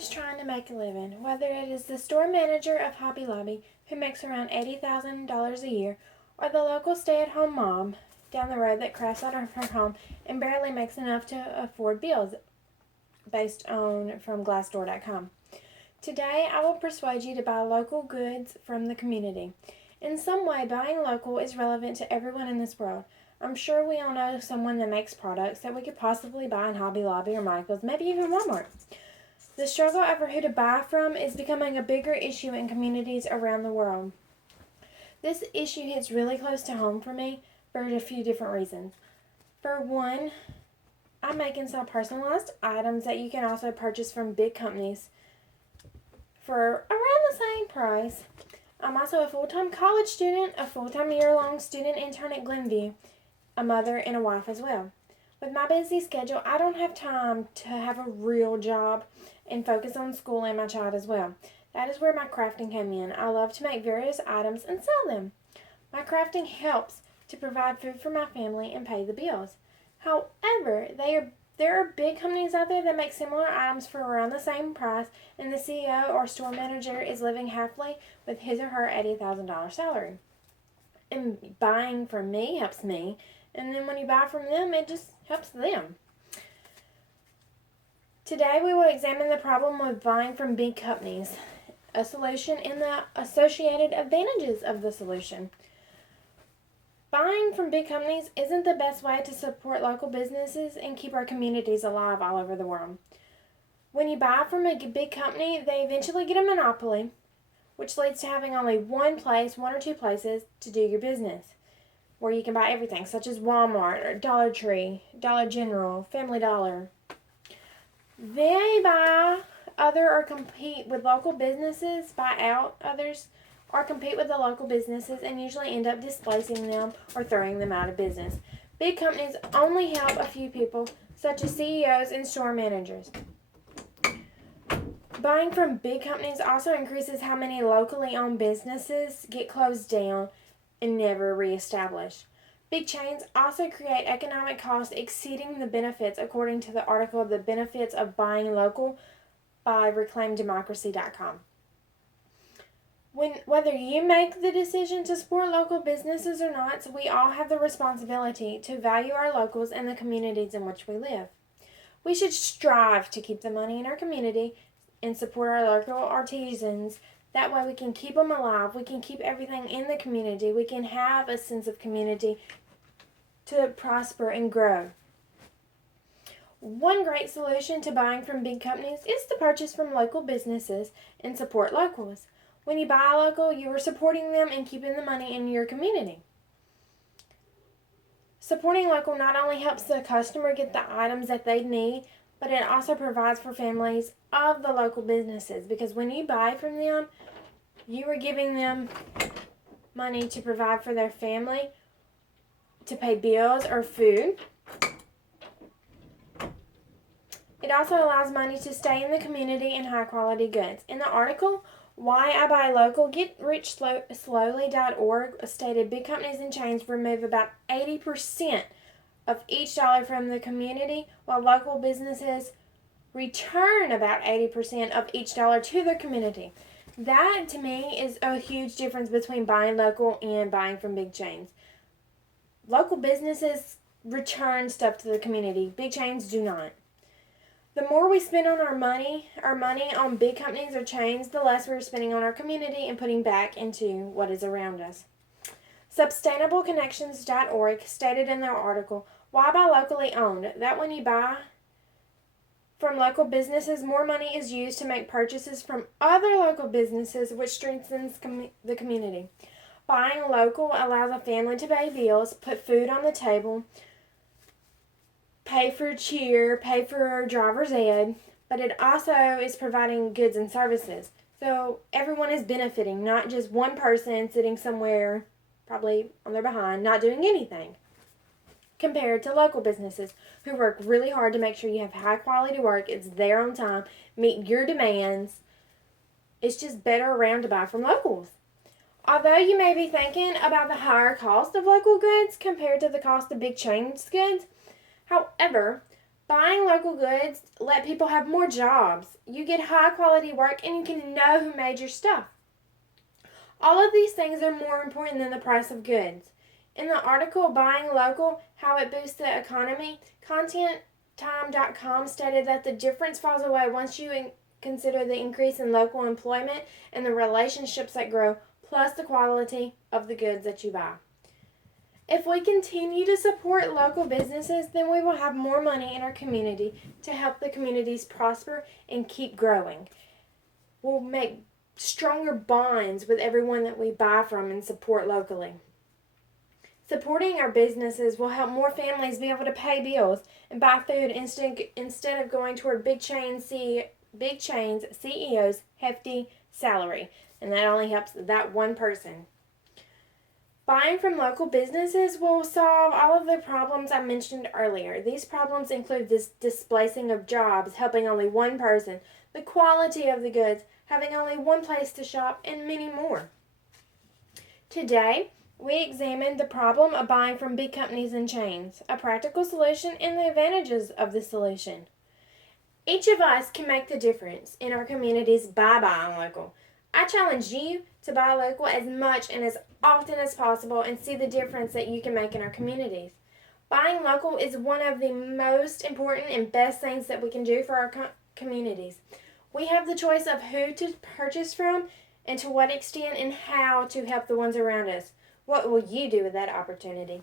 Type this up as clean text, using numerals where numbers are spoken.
is trying to make a living, whether it is the store manager of Hobby Lobby, who makes around $80,000 a year, or the local stay-at-home mom down the road that crafts out of her home and barely makes enough to afford bills, based on from Glassdoor.com. Today, I will persuade you to buy local goods from the community. In some way, buying local is relevant to everyone in this world. I'm sure we all know someone that makes products that we could possibly buy in Hobby Lobby or Michael's, maybe even Walmart. The struggle over who to buy from is becoming a bigger issue in communities around the world. This issue hits really close to home for me for a few different reasons. For one, I make and sell personalized items that you can also purchase from big companies for around the same price. I'm also a full-time college student, a full-time year-long student intern at Glenview, a mother and a wife as well. With my busy schedule, I don't have time to have a real job and focus on school and my child as well. That is where my crafting came in. I love to make various items and sell them. My crafting helps to provide food for my family and pay the bills. However, there are big companies out there that make similar items for around the same price, and the CEO or store manager is living happily with his or her $80,000 salary. And buying from me helps me, and then when you buy from them, it just helps them. Today we will examine the problem with buying from big companies, a solution, and the associated advantages of the solution. Buying from big companies isn't the best way to support local businesses and keep our communities alive all over the world. When you buy from a big company, they eventually get a monopoly, which leads to having only one or two places to do your business, where you can buy everything, such as Walmart or Dollar Tree, Dollar General, Family Dollar. They buy other or compete with local businesses, buy out others, or compete with the local businesses and usually end up displacing them or throwing them out of business. Big companies only help a few people, such as CEOs and store managers. Buying from big companies also increases how many locally owned businesses get closed down and never reestablished. Big chains also create economic costs exceeding the benefits, according to the article The Benefits of Buying Local by ReclaimDemocracy.com. Whether you make the decision to support local businesses or not, we all have the responsibility to value our locals and the communities in which we live. We should strive to keep the money in our community and support our local artisans. That way we can keep them alive, we can keep everything in the community, we can have a sense of community to prosper and grow. One great solution to buying from big companies is to purchase from local businesses and support locals. When you buy local, you are supporting them and keeping the money in your community. Supporting local not only helps the customer get the items that they need, but it also provides for families of the local businesses, because when you buy from them, you are giving them money to provide for their family, to pay bills or food. It also allows money to stay in the community and high quality goods. In the article, Why I Buy Local, GetRichSlowly.org stated big companies and chains remove about 80% of each dollar from the community, while local businesses return about 80% of each dollar to their community. That, to me, is a huge difference between buying local and buying from big chains. Local businesses return stuff to the community. Big chains do not. The more we spend on our money on big companies or chains, the less we're spending on our community and putting back into what is around us. SustainableConnections.org stated in their article, Why Buy Locally Owned? That when you buy from local businesses, more money is used to make purchases from other local businesses, which strengthens the community. Buying local allows a family to pay bills, put food on the table, pay for cheer, pay for driver's ed, but it also is providing goods and services. So everyone is benefiting, not just one person sitting somewhere, probably on their behind, not doing anything. Compared to local businesses who work really hard to make sure you have high quality work, it's there on time, meet your demands. It's just better around to buy from locals. Although you may be thinking about the higher cost of local goods compared to the cost of big chains goods, however, Buying local goods let people have more jobs. You get high quality work and you can know who made your stuff. All of these things are more important than the price of goods. In the article Buying Local, How It Boosts the Economy, ContentTime.com stated that the difference falls away once you consider the increase in local employment and the relationships that grow, plus the quality of the goods that you buy. If we continue to support local businesses, then we will have more money in our community to help the communities prosper and keep growing. We'll make stronger bonds with everyone that we buy from and support locally. Supporting our businesses will help more families be able to pay bills and buy food instead of going toward big chains CEOs' hefty salary. And that only helps that one person. Buying from local businesses will solve all of the problems I mentioned earlier. These problems include this displacing of jobs, helping only one person, the quality of the goods, having only one place to shop, and many more. Today, we examined the problem of buying from big companies and chains, a practical solution, and the advantages of the solution. Each of us can make the difference in our communities by buying local. I challenge you to buy local as much and as often as possible and see the difference that you can make in our communities. Buying local is one of the most important and best things that we can do for our communities. We have the choice of who to purchase from and to what extent and how to help the ones around us. What will you do with that opportunity?